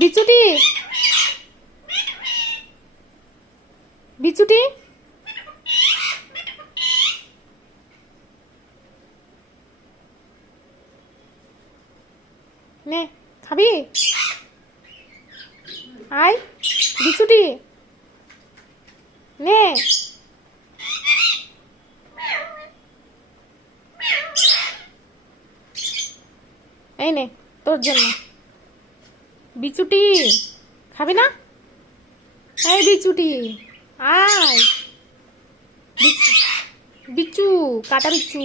বিচুটি, বিচুটি, নে খাবি? আয় বিচুটি, নে। এই নে তোর জন্য বিচুটি, খাবি না? এই বিচুটি আয়, বিচু, কাটা বিচু।